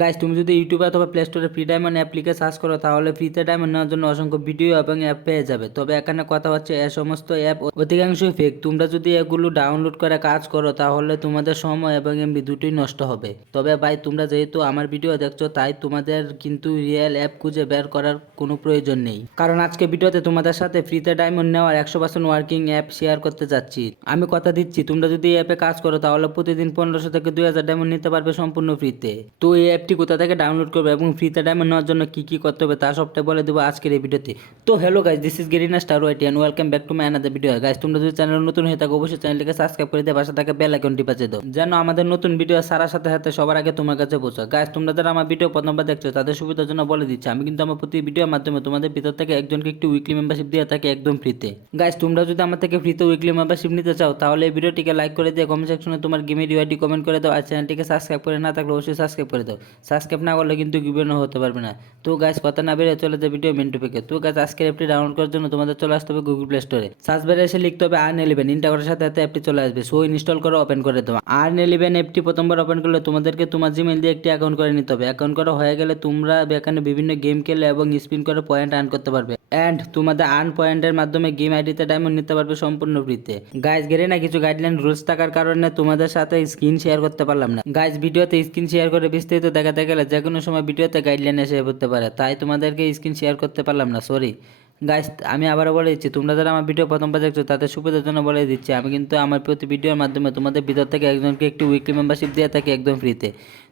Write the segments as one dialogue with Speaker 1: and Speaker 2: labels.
Speaker 1: Guys তুমি যদি ইউটিউবে অথবা প্লে স্টোরে ফ্রি ডায়মন্ড অ্যাপ লিখে সার্চ করো, তাহলে ফ্রিতে ডায়মন্ড নেওয়ার জন্য অসংখ্য ভিডিও এবং অ্যাপ পেয়ে যাবে। তবে এখানে কথা হচ্ছে, এ সমস্ত অ্যাপ অধিকাংশই ফেক তোমরা যদি এগুলো ডাউনলোড করে কাজ করো, তাহলে তোমাদের সময় এবং এমবি দুটোই নষ্ট হবে। তবে ভাই, তোমরা যেহেতু আমার ভিডিও দেখছ, তাই তোমাদের কিন্তু রিয়েল অ্যাপ খুঁজে বের করার কোনো প্রয়োজন নেই। কারণ আজকে ভিডিওতে তোমাদের সাথে ফ্রিতে ডায়মন্ড নেওয়ার একশো পার্সেন্ট ওয়ার্কিং অ্যাপ শেয়ার করতে যাচ্ছি। আমি কথা দিচ্ছি, তোমরা যদি অ্যাপে কাজ করো, তাহলে প্রতিদিন পনেরোশো থেকে দুই হাজার ডায়মন্ড নিতে পারবে সম্পূর্ণ ফ্রিতে তো। এই অ্যাপটি কোথা থেকে ডাউনলোড করবে এবং ফ্রিতে ডায়মন্ড নেওয়ার জন্য কি কি করতে হবে তা সবটাই বলে দেবো আজকের এই ভিডিওতে। তো hello guys this is Garena star YT and welcome back to my another video guys তোমরা যদি চ্যানেল নতুন হয়ে থাকো, অবশ্যই চ্যানেলটিকে সাবস্ক্রাইব করে দিয়ে পাশে থাকে বেল আইকনটি বাজে দাও। যেন আমাদের নতুন ভিডিও সারার সাথে সাথে সবার আগে তোমার কাছে পৌঁছো গাইজ তোমরা যারা আমার ভিডিও প্রথমবার দেখছ, তাদের সুবিধার জন্য বলে দিচ্ছি, আমি কিন্তু আমার প্রতি ভিডিওর মাধ্যমে তোমাদের ভিতর থেকে একজনকে একটি উইকলি মেম্বারশিপ দিয়ে থাকি একদম ফ্রিতে গাইজ তোমরা যদি আমার থেকে ফ্রিতে উইকলি মেম্বারশিপ নিতে চাও, তাহলে এই ভিডিওটিকে লাইক করে দিয়ে কমেন্ট সেকশনে তোমার গেমের ইউআইডি কমেন্ট করে দাও আর চ্যানেলটিকে সাবস্ক্রাইব করে না থাকলে অবশ্যই সাবস্ক্রাইব করে দাও। সাবস্ক্রাইব না করলে কিন্তু গিবেনও হতে পারবে না। তো গাইজ কথা না বেরিয়ে চলে যায় ভিডিও মেন টপিকে তো গাইজ আজকের অ্যাপটি ডাউনলোড করার জন্য তোমাদের চলে আসতে হবে গুগল প্লে স্টোরে সার্চ বারে এসে লিখতে হবে আর্ন এলিভেন ইন্টার করার সাথে সাথে অ্যাপটি চলে আসবে। সো ইনস্টল করে ওপেন করে দেবো আর্ন এলিভেন অ্যাপটি প্রথমবার ওপেন করলে তোমাদেরকে তোমার জিমেল দিয়ে একটি অ্যাকাউন্ট করে নিতে হবে। অ্যাকাউন্ট করা হয়ে গেলে তোমরা এখানে বিভিন্ন গেম খেলে এবং স্পিন করে পয়েন্ট আর্ন করতে পারবে। অ্যান্ড তোমাদের আর্ন পয়েন্টের মাধ্যমে গেম আইডিতে ডায়মন্ড নিতে পারবে সম্পূর্ণ ফ্রিতে গাইজ গেরে না কিছু গাইডলাইন রুলস থাকার কারণে তোমাদের সাথে স্ক্রিন শেয়ার করতে পারলাম না। গাইজ ভিডিওতে স্ক্রিন শেয়ার করে বিস্তারিত দেখাতে গেলে যে কোনো সময় ভিডিওতে গাইডলাইন এসে পড়তে পারে। তাই তোমাদেরকে স্ক্রিন শেয়ার করতে পারলাম না সরি গাইস আমি আবারও বলে দিচ্ছি, তোমরা যারা আমার ভিডিও প্রথমবার দেখছ, তাদের সুবিধার জন্য বলে দিচ্ছি, আমি কিন্তু আমার প্রতি ভিডিওর মাধ্যমে তোমাদের ভিতর থেকে একজনকে একটি উইকলি মেম্বারশিপ দিয়ে থাকি একদম ফ্রিতে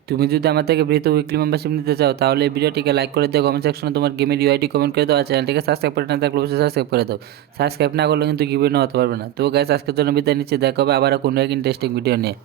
Speaker 1: তুমি যদি আমার থেকে ফ্রিতে উইকলি মেম্বারশিপ নিতে চাও, তাহলে এই ভিডিওটিকে লাইক করে দিও কমেন্ট সেকশনে তোমার গেমের ইউআইডি কমেন্ট করে দাও আর চ্যানেলটিকে সাবস্ক্রাইব করে না থাকলে অবশ্যই সাবস্ক্রাইব করে দাও। সাবস্ক্রাইব না করলে কিন্তু গিভেন হতে পারবে না। তো গাইস আজকের জন্য বিদায় নিচ্ছি, দেখা হবে আবার কোনো এক ইন্টারেস্টিং ভিডিও নিয়ে।